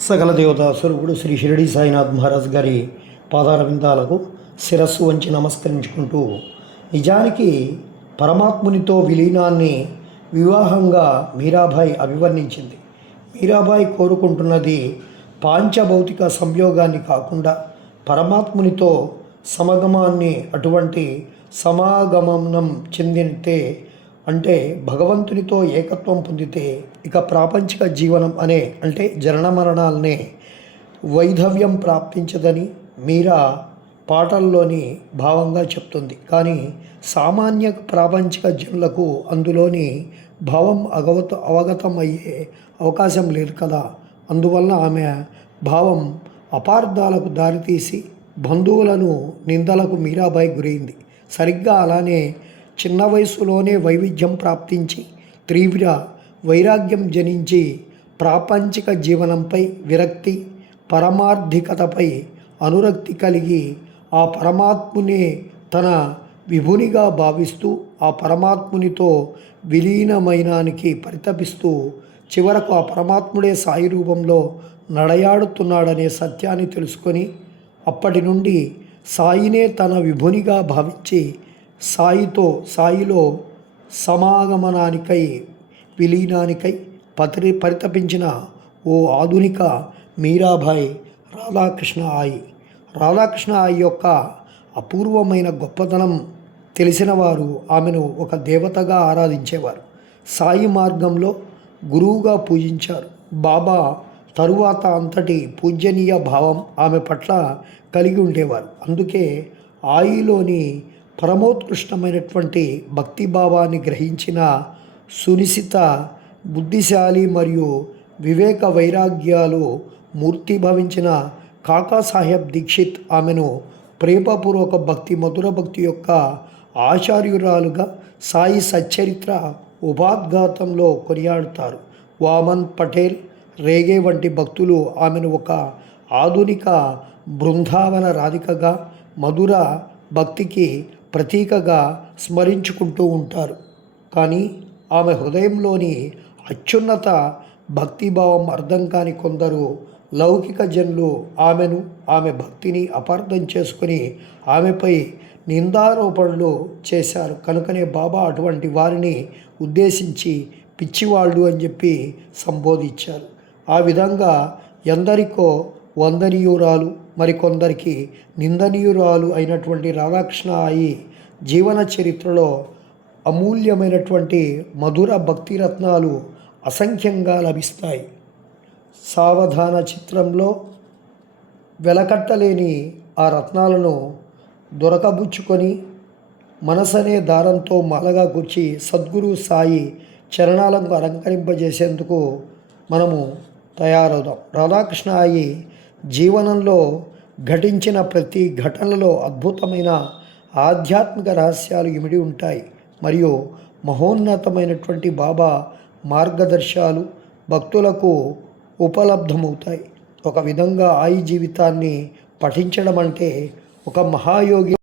సకల దేవతా స్వరూపుడు శ్రీ షిరిడి సాయినాథ్ మహారాజ్ గారి పాదార విందాలకు శిరస్సు వంచి నమస్కరించుకుంటూ, నిజానికి పరమాత్మునితో విలీనాన్ని వివాహంగా మీరాబాయి అభివర్ణించింది. మీరాబాయి కోరుకుంటున్నది పాంచభౌతిక సంయోగాన్ని కాకుండా పరమాత్మునితో సమగమాన్ని, అటువంటి సమాగమనం చెందితే, అంటే భగవంతునితో ఏకత్వం పొందితే ఇక ప్రాపంచిక జీవనం అంటే జనన మరణాలనే వైధవ్యం ప్రాప్తించదని మీరా పాటల్లోని భావంగా చెప్తుంది. కానీ సామాన్య ప్రాపంచిక జనులకు అందులోని భావం అవగతం అయ్యే అవకాశం లేదు కదా. అందువల్ల ఆమె భావం అపార్థాలకు దారితీసి బంధువులను నిందలకు మీరాబాయి గురైంది. సరిగ్గా అలానే చిన్న వయసులోనే వైవిధ్యం ప్రాప్తించి తీవ్ర వైరాగ్యం జనించి ప్రాపంచిక జీవనంపై విరక్తి, పరమార్థికతపై అనురక్తి కలిగి ఆ పరమాత్మునే తన విభునిగా భావిస్తూ ఆ పరమాత్మునితో విలీనమైనానికి పరితపిస్తూ చివరకు ఆ పరమాత్ముడే సాయి రూపంలో నడయాడుతున్నాడనే సత్యాన్ని తెలుసుకొని అప్పటి నుండి సాయినే తన విభునిగా భావించి సాయిలో సమాగమనానికై, విలీనానికై పరితపించిన ఓ ఆధునిక మీరాబాయి రాధాకృష్ణ ఆయి యొక్క అపూర్వమైన గొప్పతనం తెలిసిన వారు ఆమెను ఒక దేవతగా ఆరాధించేవారు. సాయి మార్గంలో గురువుగా పూజించారు. బాబా తరువాత అంతటి పూజనీయ భావం ఆమె పట్ల కలిగి ఉండేవారు. అందుకే ఆయిలోని పరమోత్కృష్టమైనటువంటి భక్తిభావాన్ని గ్రహించిన సునిశిత, బుద్ధిశాలి మరియు వివేక వైరాగ్యాలు మూర్తిభవించిన కాకాసాహెబ్ దీక్షిత్ ఆమెను ప్రేమపూర్వక భక్తి, మధుర భక్తి యొక్క ఆచార్యురాలుగా సాయి సచ్చరిత్ర ఉపోద్ఘాతంలో కొనియాడుతారు. వామన్ పటేల్, రేగే వంటి భక్తులు ఆమెను ఒక ఆధునిక బృందావన రాధికగా, మధుర భక్తికి ప్రతీకగా స్మరించుకుంటూ ఉంటారు. కానీ ఆమె హృదయంలోని అత్యున్నత భక్తిభావం అర్థం కాని కొందరు లౌకిక జనులు ఆమె భక్తిని అపార్థం చేసుకుని ఆమెపై నిందారోపణలు చేశారు. కనుకనే బాబా అటువంటి వారిని ఉద్దేశించి పిచ్చివాళ్ళు అని చెప్పి సంబోధించారు. ఆ విధంగా ఎందరికో వందనీయురాలు, మరికొందరికి నిందనీయురాలు అయినటువంటి రాధాకృష్ణ ఆయి జీవన చరిత్రలో అమూల్యమైనటువంటి మధుర భక్తి రత్నాలు అసంఖ్యంగా లభిస్తాయి. సావధాన చిత్రంలో వెలకట్టలేని ఆ రత్నాలను దొరకబుచ్చుకొని మనసనే దారంతో మాలగా కూర్చి సద్గురు సాయి చరణాలను అలంకరింపజేసేందుకు మనము తయారవుదాం. రాధాకృష్ణ ఆయి జీవనంలో ఘటించిన ప్రతి ఘటనలో అద్భుతమైన ఆధ్యాత్మిక రహస్యాలు ఇమిడి ఉంటాయి మరియు మహోన్నతమైనటువంటి బాబా మార్గదర్శకాలు భక్తులకు ఉపలబ్ధమవుతాయి. ఒక విధంగా ఆయి జీవితాన్ని పఠించడం అంటే ఒక మహాయోగి